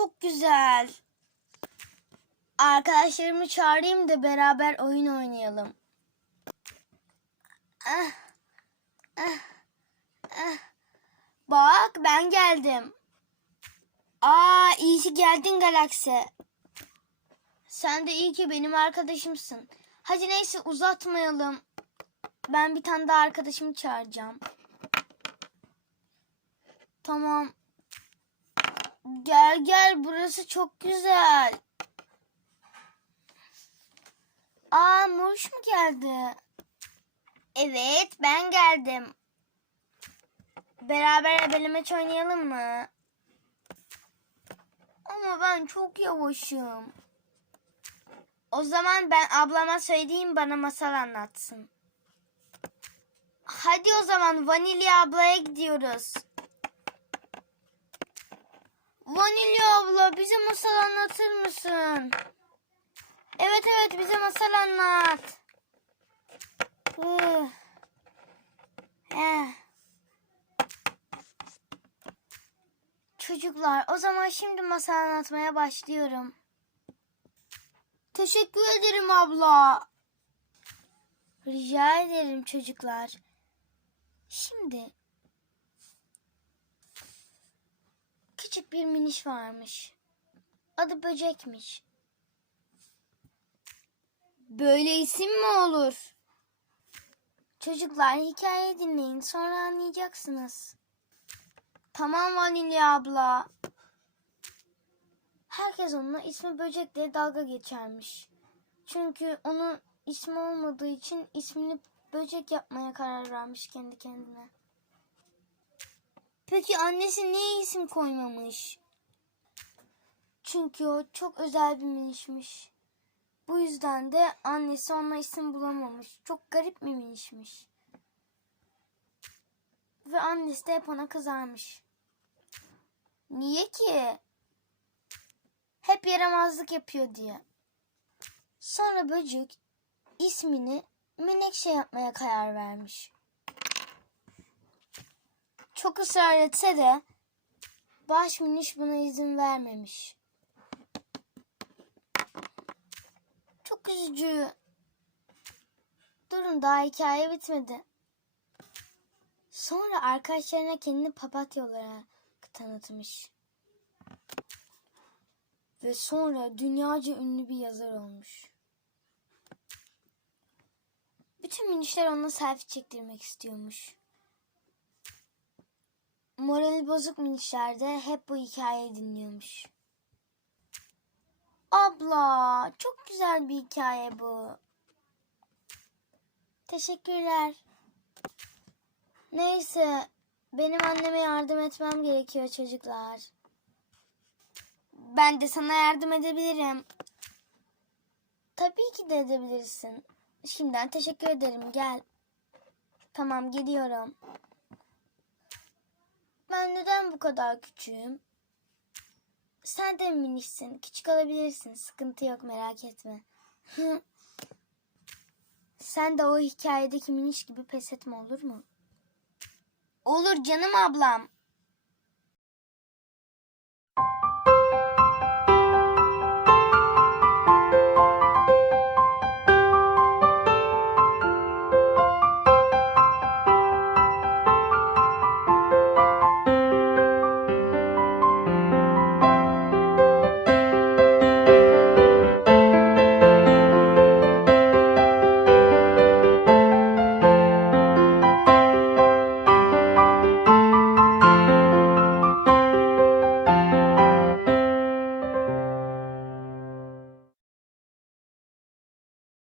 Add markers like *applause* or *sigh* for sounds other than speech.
çok güzel. Arkadaşlarımı çağırayım da beraber oyun oynayalım. Ah, ah, ah. Bak ben geldim. Aa iyi ki geldin Galaksi. Sen de iyi ki benim arkadaşımsın. Hadi neyse uzatmayalım. Ben bir tane daha arkadaşımı çağıracağım. Tamam. Gel gel burası çok güzel. Aa Muş mu geldi? Evet ben geldim. Beraber ebelemeç oynayalım mı? Ama ben çok yavaşım. O zaman ben ablama söyleyeyim bana masal anlatsın. Hadi o zaman Vanilya ablaya gidiyoruz. Vanilya abla bize masal anlatır mısın? Evet evet bize masal anlat. Huh. Eh. Çocuklar o zaman şimdi masal anlatmaya başlıyorum. Teşekkür ederim abla. Rica ederim çocuklar. Şimdi küçük bir miniş varmış. Adı böcekmiş. Böyle isim mi olur? Çocuklar hikaye dinleyin sonra anlayacaksınız. Tamam Vanilya abla. Herkes onunla ismi böcek diye dalga geçermiş. Çünkü onun ismi olmadığı için ismini böcek yapmaya karar vermiş kendi kendine. Peki annesi niye isim koymamış? Çünkü o çok özel bir minişmiş. Bu yüzden de annesi ona isim bulamamış. Çok garip bir minişmiş. Ve annesi de hep ona kızarmış. Niye ki? Hep yaramazlık yapıyor diye. Sonra böcek ismini Menekşe yapmaya karar vermiş. Çok ısrar etse de baş miniş buna izin vermemiş. Çok üzücü. Durun daha hikaye bitmedi. Sonra arkadaşlarına kendini papatya olarak tanıtmış. Ve sonra dünyaca ünlü bir yazar olmuş. Bütün minişler ona selfie çektirmek istiyormuş. Morali bozuk minişler de hep bu hikayeyi dinliyormuş. Abla, çok güzel bir hikaye bu. Teşekkürler. Neyse, benim anneme yardım etmem gerekiyor çocuklar. Ben de sana yardım edebilirim. Tabii ki de edebilirsin. Şimdiden teşekkür ederim. Gel. Tamam, geliyorum. Ben neden bu kadar küçüğüm? Sen de minişsin. Küçük olabilirsin. Sıkıntı yok merak etme. *laughs* Sen de o hikayedeki miniş gibi pes etme olur mu? Olur canım ablam.